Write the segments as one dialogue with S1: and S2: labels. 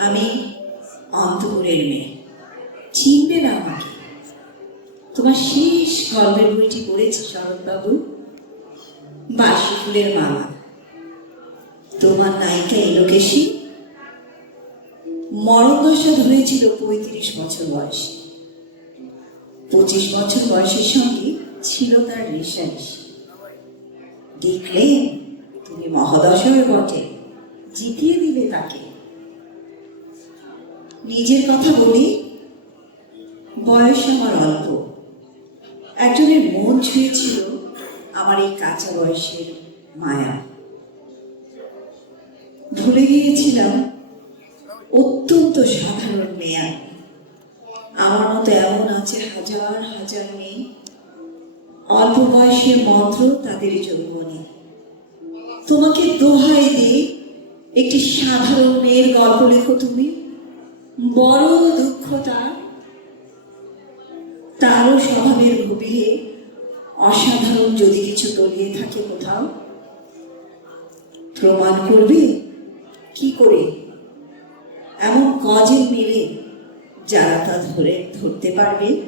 S1: আমি অন্তপুরের মেয়ে। চিনবে না আমাকে। তোমার শেষ গল্পের বইটি পড়েছি শরৎবাবু। বাসি ফুলের মালা তোমার নায়িকা এলোকেশী মরণ দশা ধরেছিল পঁয়ত্রিশ বছর বয়সে। পঁচিশ বছর বয়সের সঙ্গে ছিল তার রেশারেশি। দেখলে তুমি মহাদশায় বটে। জিতিয়ে দিলে তাকে। নিজের কথা বলি, বয়স আমার অল্প। একজনের মন ছুঁয়েছিল আমার এই কাঁচা বয়সের মায়া। ভুলে গিয়েছিলাম অত্যন্ত সাধারণ মেয়া। আমার মতো এমন আছে হাজার হাজার মেয়ে। অল্প বয়সের মন্ত্র তাদের যৌবনে তোমাকে দোহাই দিয়ে একটি সাধারণ মেয়ের গল্প লেখো তুমি। বড় দুঃখ তার তারও স্বভাবের গভীরে অসাধারণ যদি কিছু তলিয়ে থাকে কোথাও, প্রমাণ করবে? কি করে? এমন কজন মিলে যারা তা ধরে, ধরতে পারবে?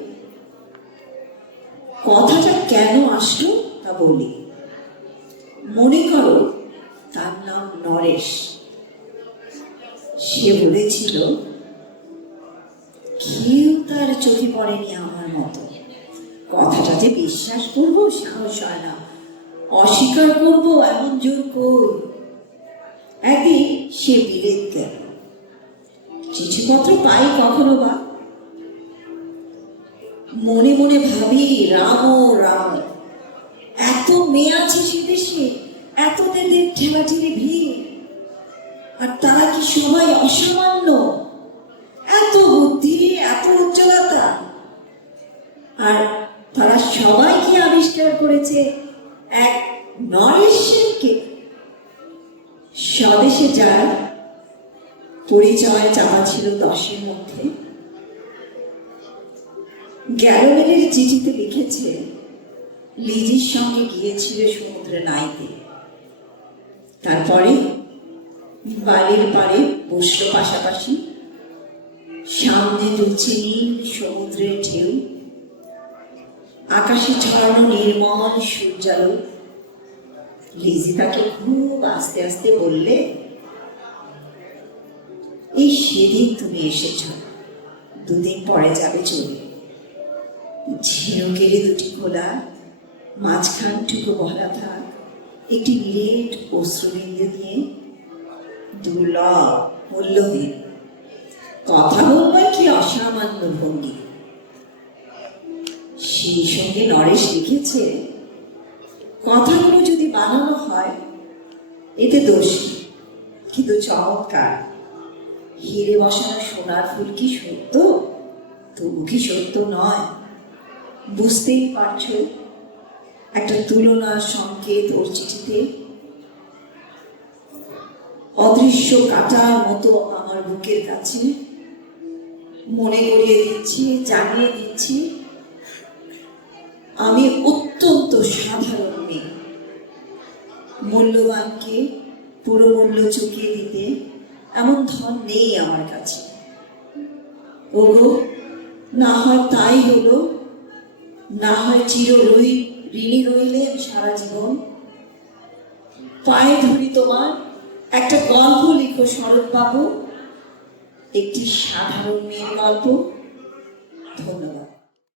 S1: কথাটা কেন আসলো তা বলি। মনে করো তার নাম নরেশ। সে বলেছিল কেউ তার চোখে পড়েনি আমার মতো। কথাটা যে বিশ্বাস করব, সাহস হয় না। অস্বীকার করব, এমন জোর কই? একদিন সে বিলেত গেল চিঠিপত্র পাই কখনো বা? মনে মনে ভাবি, রাম রাম, এত মেয়ে আছে সে দেশে, এত ঠেলাঠেলি ভিড়, আর তারা কি সবাই অসামান্য? উজ্জ্বলতা আর তারা সবাই কি আবিষ্কার করেছে এক নরেশ সেনকে। স্বদেশে যার পরিচয় চাওয়া ছিল দশের মধ্যে। গ্যালোমেনের চিঠিতে লিখেছে, লিজির সঙ্গে গিয়েছিল সমুদ্রে নাইতে। তারপরে বালির পাড়ে বসল পাশাপাশি। সামনে দুলছে সমুদ্রের ঢেউ, আকাশে ছড়ানো নির্মল সূর্যালো। লিজি তাকে খুব আস্তে আস্তে বললে, এই সেদিন তুমি এসেছ, দুদিন পরে যাবে চলে। ঝিনুকের দুটি খোলা মাঝখানটুকু ভরা থাক একটি নিরেট অশ্রুবিন্দু সেই সঙ্গে নরেশ লিখেছে, কথাগুলো যদি বানানো হয়, এতে দোষ কিন্তু চমৎকার। হিরে বসানো সোনার ফুল কি সত্য? তবু কি সত্য নয়। বুঝতেই পারছ, একটা তুলনার সংকেত ওর চিঠিতে। অদৃশ্য কাটার মতো আমার বুকের কাছে। মনে করিয়ে দিচ্ছি, জানিয়ে দিচ্ছি আমি অত্যন্ত সাধারণ মেয়ে। মূল্যবানকে পুরো মূল্য চুকিয়ে দিতে এমন ধন নেই আমার কাছে। ওগো, না হয় তাই হলো, না হয় চির রই, ঋণী রইলেন সারা জীবন। পায়ে ধরি তোমার একটা গল্প লিখো শরৎবাবু। একটি সাধারণ মেয়ের গল্প। ধন্যবাদ।